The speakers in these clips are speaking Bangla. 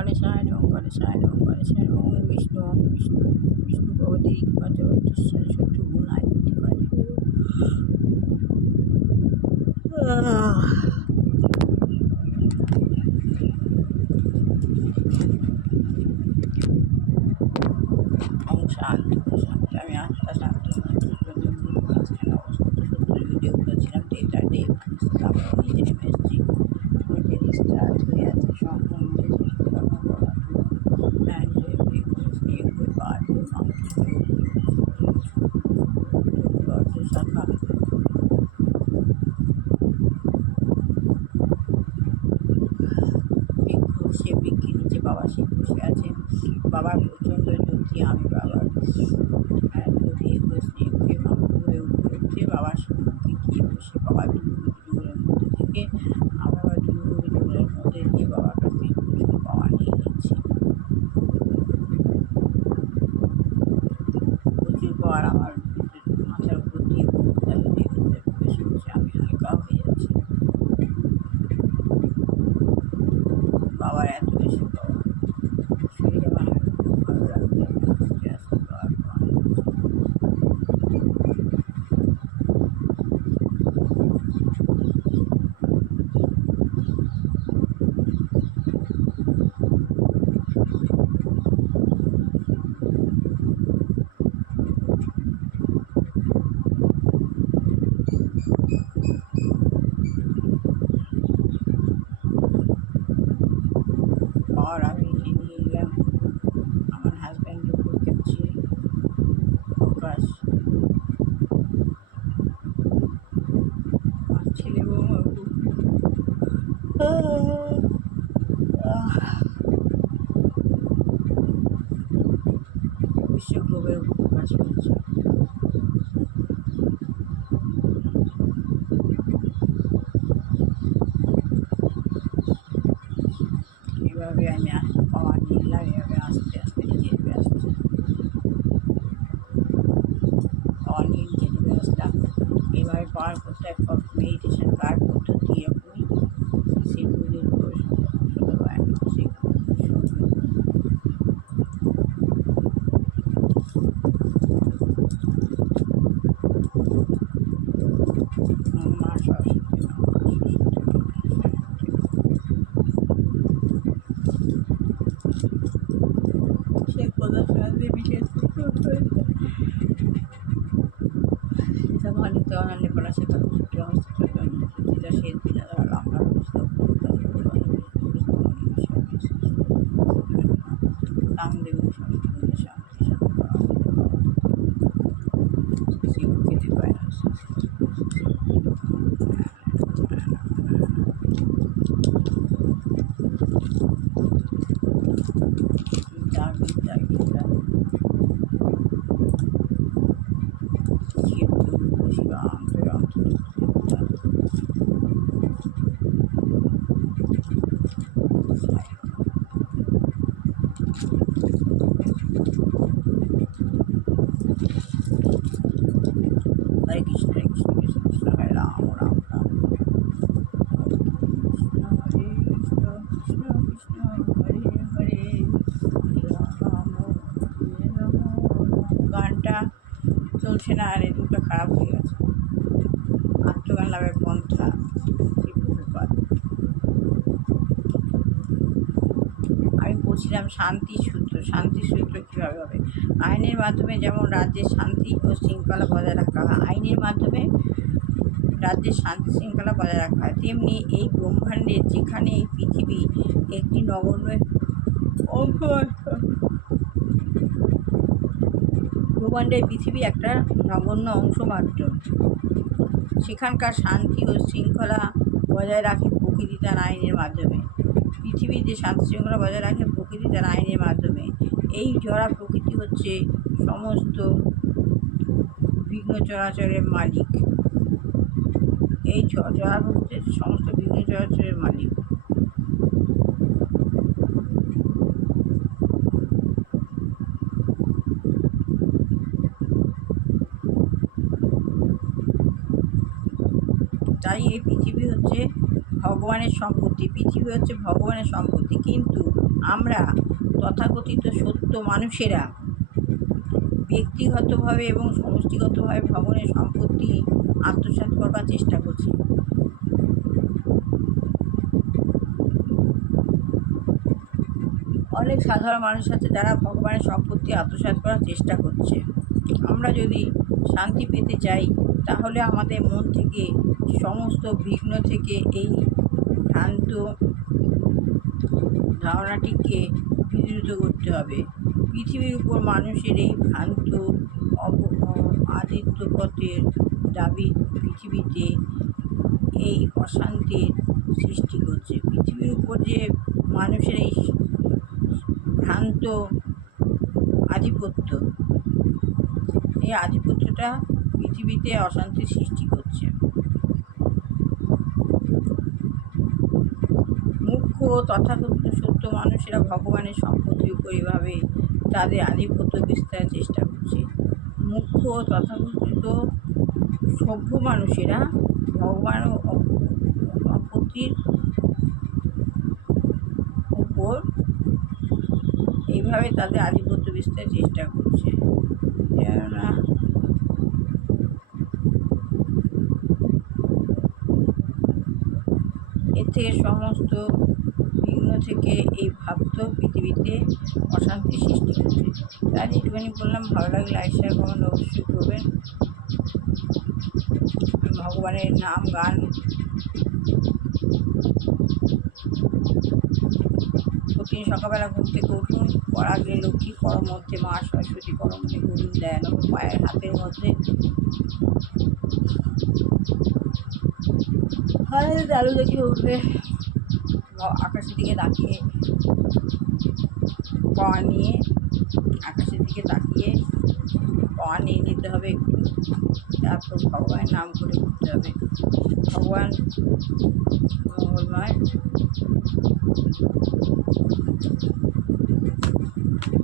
গণেশায় নমঃ গণেশায় নমঃ গণেশায় নমঃ ওম বিষ্ণু বিষ্ণু ভগবতী পঞ্চবত্তশ্বরী শত্রু গুণায় করে। ওম শান্তি শান্তি। আমি আত্মা শান্তি ভিডিও করেছিলাম ডেটা ডে তারপর নিজে নেমে এসেছি ওইটা রিস্টার্ট হয়ে আছে সম্পূর্ণ শাখা সে বৃক্ষের নিচে বাবা সে বসে আছেন। বাবার প্রচণ্ড জ্যোতি, আমি বাবার স্নেহকে হয়ে উঠছে। বাবার সম্মুখে গিয়ে বসে বাবা দুর্গের মধ্যে থেকে আমরা আবার দুর্গের মধ্যে দিয়ে বাবার কাছ থেকে প্রচুর পাওয়া নিয়ে নিচ্ছি। প্রচুর পাওয়ার আমার মাথার উপর দিয়ে প্রবেশ করছে। আমি হালকা হয়ে যাচ্ছি। বাবার এত বেশি পাওয়া শরীরে আমার ভালো লাগছে। আস্তে আস্তে পাওয়ার পাওয়ার আমি নিয়ে নিলাম। আমার হাজব্যান্ডের উপর খেলছি ফোকাস। আমার ছেলে বৌমার উপর বিশ্ব গ্লোবের উপর ফোকাস করছে। এভাবে আমি পাওয়া নিলাম। এভাবে আস্তে আস্তে নিজে নেমে আসছি। পাওয়া নিয়ে নিজে নেমে আসলাম। এভাবে পাওয়ার করতে মেডিটেশন কার্ড পদ্ধতি এরকমই সেগুলির উপর মা সরস্বতী সে কোথা দেবীকে ভালিত অনান্য করা সে তার যেটা সে দিনে লম্বা রামদেব শান্তি শিব খেতে পায় না। हरे कृष्ण कृष्ण कृष्ण हरे राम राम राम हरे कृष्ण कृष्ण कृष्ण हरे हरे রাম গানটা চলছে না। আর এই দুটো খারাপ হয়ে গেছে। আত্মগান লাভের পন্থা আমি পড়ছিলাম শান্তিসূত্র। শান্তিসূত্র কীভাবে হবে? আইনের মাধ্যমে যেমন রাজ্যের শান্তি ও শৃঙ্খলা বজায় রাখা হয়, আইনের মাধ্যমে রাজ্যের শান্তি শৃঙ্খলা বজায় রাখা হয়, তেমনি এই ব্রহ্মাণ্ডের যেখানে এই পৃথিবী একটি নগণ্য অংশ, ব্রহ্মাণ্ডের পৃথিবী একটা নগণ্য অংশ মাত্র, সেখানকার শান্তি ও শৃঙ্খলা বজায় রাখে প্রকৃতি তার আইনের মাধ্যমে। পৃথিবীর যে শান্তি শৃঙ্খলা বজায় রাখে প্রকৃতি তার আইনের মাধ্যমে। এই জড়া প্রকৃতি হচ্ছে সমস্ত বিঘ্ন চরাচরের মালিক। এই জড়া প্রকৃতি সমস্ত বিঘ্ন চরাচরের মালিক। তাই এই পৃথিবী হচ্ছে ভগবানের সম্পত্তি। পৃথিবী হচ্ছে ভগবানের সম্পত্তি, কিন্তু আমরা তথাকথিত সত্য মানুষেরা ব্যক্তিগতভাবে এবং সমষ্টিগতভাবে ভগবানের সম্পত্তি আত্মসাৎ করবার চেষ্টা করছি। অনেক সাধারণ মানুষ আছে যারা ভগবানের সম্পত্তি আত্মসাৎ করার চেষ্টা করছে। আমরা যদি শান্তি পেতে চাই তাহলে আমাদের মন থেকে সমস্ত বিঘ্ন থেকে এই ভ্রান্ত ধারণাটিকে বিদ্রুত করতে হবে। পৃথিবীর উপর মানুষের এই ভ্রান্ত আধিপত্যের দাবি পৃথিবীতে এই অশান্তির সৃষ্টি করছে। পৃথিবীর উপর যে মানুষের এই ভ্রান্ত আধিপত্য, এই আধিপত্যটা পৃথিবীতে অশান্তির সৃষ্টি করছে। মুখ্য তথাকথিত সত্য মানুষেরা ভগবানের সম্পত্তির উপর এভাবে তাদের আধিপত্য বিস্তারের চেষ্টা করছে। মুখ্য তথাকথিত সভ্য মানুষেরা ভগবান সম্পত্তির উপর এইভাবে তাদের আধিপত্য বিস্তারের চেষ্টা করছে। কেননা এর থেকে সমস্ত বিঘ্ন থেকে এই ভাবত পৃথিবীতে অশান্তি সৃষ্টি করছে। তাই একটুখানি বললাম, ভালো লাগলে লাইক শেয়ার কমেন্ট অবশ্যই করবেন। ভগবানের নাম গান প্রতিদিন সকালবেলা ঘুম থেকে উঠুন, করাগ্রে লক্ষ্মী, করম মধ্যে মা সরস্বতী, করম মধ্যে গোবিন্দ দেন, পায়ের হাতের মধ্যে আলু দেখে উঠবে, আকাশের দিকে তাকিয়ে পাওয়া নিয়ে আকাশের দিকে তাকিয়ে পাওয়া নিয়ে নিতে হবে একটু, তারপর ভগবানের নাম করে উঠতে হবে। ভগবান মঙ্গলময়।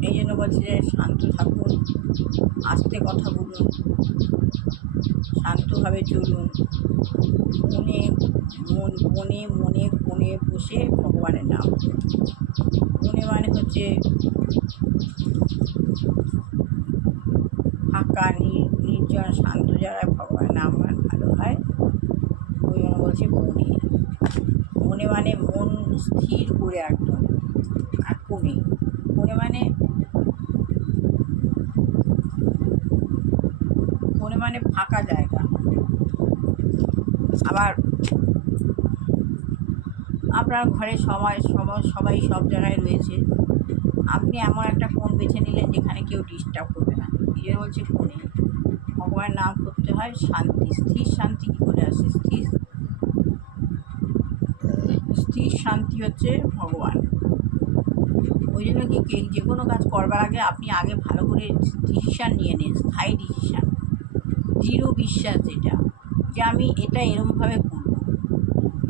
এই জন্য বলছি যে শান্ত থাকুন, আস্তে কথা বলুন, শান্তভাবে চলুন, মনে মনে কোণে বসে ভগবানের নাম। মনে মানে হচ্ছে ফাঁকা নির্জন শান্ত জায়গায় ভগবানের নাম গান ভালো হয়, ওই জন্য বলছি মনে। মনে মানে মন স্থির করে একদম। আর কোণে মনে মানে ফাঁকা জায়গা। আবার আপনার ঘরে সবাই সব জায়গায় রয়েছে, আপনি এমন একটা কোণ বেছে নিলেন যেখানে কেউ ডিস্টার্ব করবে না, এই জন্য বলছে কোণে। ভগবানের নাম করতে হয় শান্তি। স্থির শান্তি কী করে আসে? স্থির শান্তি হচ্ছে ভগবান। ওই জন্য কি যে কোনো কাজ করবার আগে আপনি আগে ভালো করে ডিসিশান নিয়ে নিন, স্থায়ী ডিসিশান, দৃঢ় বিশ্বাস, যেটা যে আমি এটা এরমভাবে করব।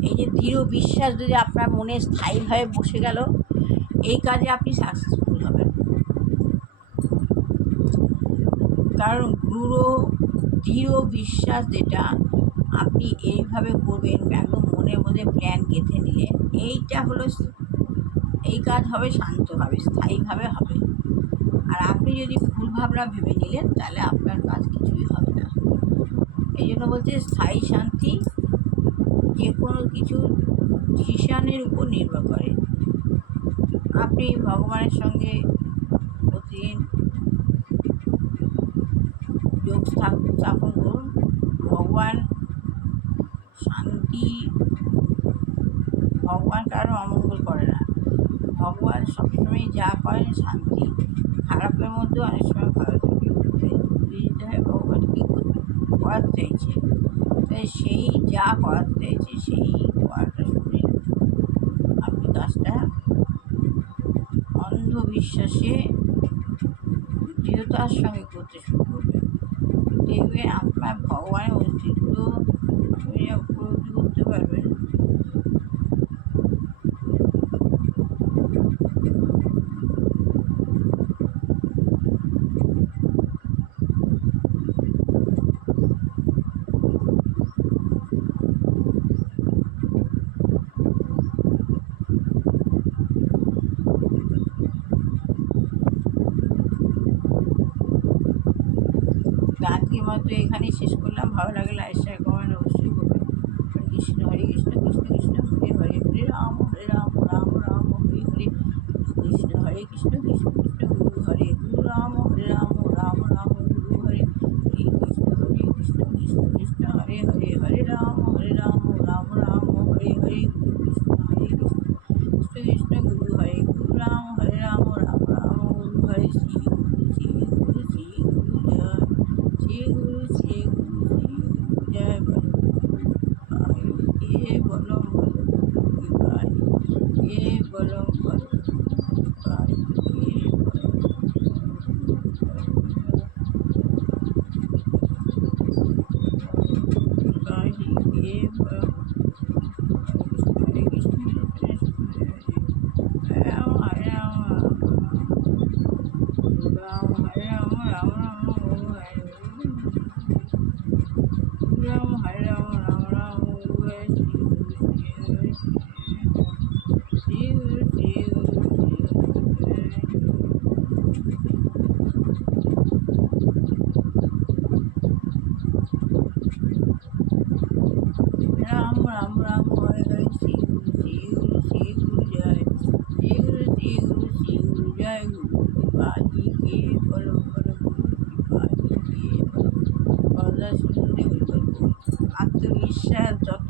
এই যে দৃঢ় বিশ্বাস যদি আপনার মনে স্থায়ীভাবে বসে গেল, এই কাজে আপনি সাকসেসফুল হবেন। কারণ দৃঢ় বিশ্বাস যেটা আপনি এইভাবে করবেন, একদম মনের মধ্যে প্ল্যান গেঁথে নিলেন, এইটা হলো এই কাজ হবে শান্তভাবে, স্থায়ীভাবে হবে। আর আপনি যদি ভুল ভাবনা ভেবে নিলেন তাহলে আপনার কাজ কিছুই হবে না। এই জন্য বলছে স্থায়ী শান্তি যে কোনো কিছু ডিসিশানের উপর নির্ভর করে। আপনি ভগবানের সঙ্গে প্রতিদিন যোগ স্থাপন করুন। ভগবান শান্তি, ভগবান কারো অমঙ্গল করে না। ভগবান সবসময় যা করেন শান্তি, খারাপের মধ্যেও অনেক সময় ভালো থাকে। বুঝতে হয় ভগবান কী করাতে চাইছে, তাই সেই যা করাতে চাইছে সেই করাটা শুনে আপনি কাজটা অন্ধবিশ্বাসে দৃঢ়তার সঙ্গে করতে শুরু করবেন। দেখবেন আপনার ভগবানের অস্তিত্ব আপনি উপলব্ধি করতে পারবেন। আজকের মতো এখানেই শেষ করলাম। ভালো লাগলে লাইক শেয়ার কমেন্ট অবশ্যই করবেন। হরে কৃষ্ণ কৃষ্ণ কৃষ্ণ হরে হরে, হরে রাম রাম রাম হরে হরে, কৃষ্ণ হরে কৃষ্ণ কৃষ্ণ কৃষ্ণ গুরু হরে গুরু, রাম রাম রাম গুরু হরে, হরে কৃষ্ণ কৃষ্ণ কৃষ্ণ হরে হরে, হরে রাম রাম রাম হরে হরে, কৃষ্ণ কৃষ্ণ কৃষ্ণ কৃষ্ণ গুরু হরে গুরু, রাম রাম রাম গুরু হরে, শ্রী গুরু শ্রী গুরু শ্রী গুরু জয়, শ্রী গুরু শ্রী গুরু শ্রী গুরু জয়। কে বলো ভাই, কে বলো ভাই, কে ভাই, কে বলো, হরে কৃষ্ণ রাম রাম হরে রাম রাম রাম হরে রাম, হরে রাম রাম রাম হরে, শ্রী গুরু শ্রী গুরু শ্রী রাম রাম হরে হরে, শ্রী গুরু শ্রী গুরু শ্রী গুরু জয়, শ্রী গুরু শ্রী গুরু শ্রী গুরু জয়। গুরু কৃপাজি কে বলো বলো, গুরু কৃপাজি কে বলো, গদাধর শুনতে বলবো। আত্মবিশ্বাস, যত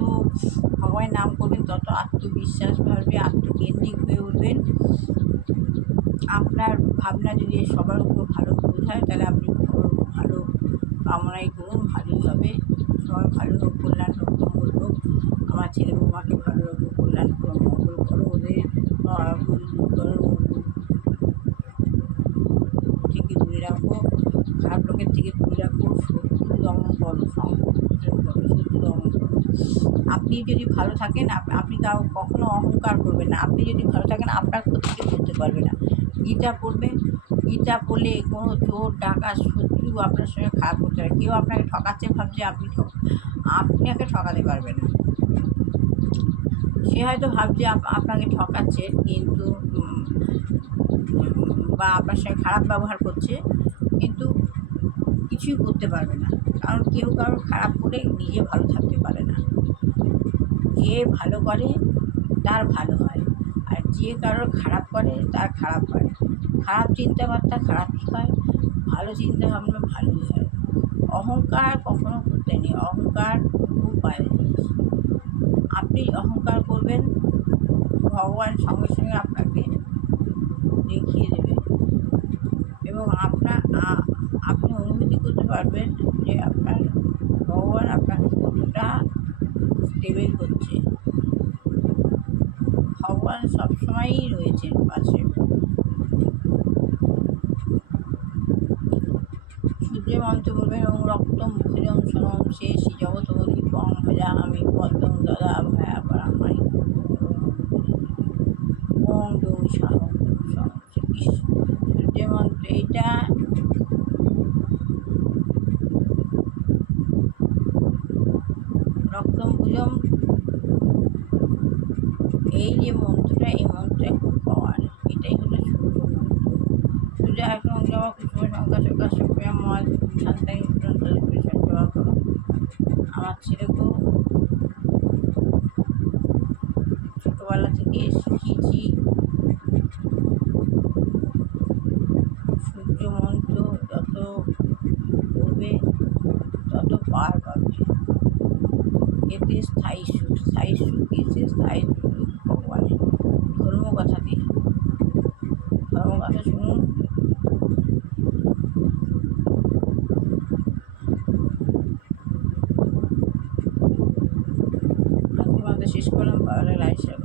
ভগবানের নাম করবেন তত আত্মবিশ্বাস বাড়বে, আত্মকেন্দ্রিক হয়ে উঠবেন। আপনার ভাবনা যদি সবার উপর ভালো বোধ হয়, তাহলে আপনি ভালো কামনাই করুন, ভালোই হবে। সবাই ভালো হোক, কল্যাণ হোক, মঙ্গল হোক। আমার ছেলে বৌমাকে ভালো রাখো, কল্যাণ করো, মঙ্গল করো, ওদের থেকে দূরে রাখো, খারাপ লোকের থেকে দূরে রাখো, শত্রু দমন করো, সংকোচন করো, শত্রু দমন করো। আপনি যদি ভালো থাকেন, আপনি তাও কখনো অহংকার করবেন না। আপনি যদি ভালো থাকেন, আপনার ক্ষতি কেউ করতে পারবে না। গীতা পড়বেন, গীতা পড়লে কোনো চোর ডাকাত শত্রু আপনার সঙ্গে খারাপ করতে পারে। কেউ আপনাকে ঠকাচ্ছে ভাবছে, আপনাকে ঠকাতে পারবে না। সে হয়তো ভাবছে আপনাকে ঠকাচ্ছে, কিন্তু বা আপনার সঙ্গে খারাপ ব্যবহার করছে, কিন্তু কিছুই করতে পারবে না। কারণ কেউ কারোর খারাপ করে নিজে ভালো থাকতে পারে না। যে ভালো করে তার ভালো হয়, আর যে কারোর খারাপ করে তার খারাপ হয়। খারাপ চিন্তাভাবনা খারাপই হয়, ভালো চিন্তাভাবনা ভালোই হয়। অহংকার কখনো করতে নেই, অহংকার খুব বাজে জিনিস। আপনি অহংকার করবেন, ভগবান সঙ্গে সঙ্গে আপনাকে দেখিয়ে দেবে, এবং আপনি অনুভূতি করতে পারবেন যে আপনার ভগবান আপনাকে কতটা স্টেবল করছে। ভগবান সবসময়ই রয়েছেন পাশে। সূর্যের মন্ত্র বলবেন, এবং রক্তম ভুজং সোনম শেষ জগতবধি পং ভজা আমি পদ্মং দাদা ভয়া পরামাই ওং দৌ সাহম সোনম শ্রীকৃষ্ণ। সূর্যের মন্ত্র এইটা রক্তম ভুজম, এই যে মন্ত্রটা, এই মন্ত্রে খুব পাওয়ার। এটাই হলো সূর্য মন্ত্র। সূর্য এখন জবা কুসুম সংখ্যা সকাশ সক্রিয় মল শান্তাই সেবা করো। আমার ছেলেকেও ছোটোবেলা থেকে শিখিয়েছি সূর্য মন্ত্র যত করবে তত পার পাবে। এতে স্থায়ী সুখ, স্থায়ী সুখ এসে স্থায়ী সুখ ভগবানের ধর্মকথাতে। ধর্মকথা শুনুন। আজকে আমাদের শেষ করলাম, ভালো লাগলে লাইক শেয়ার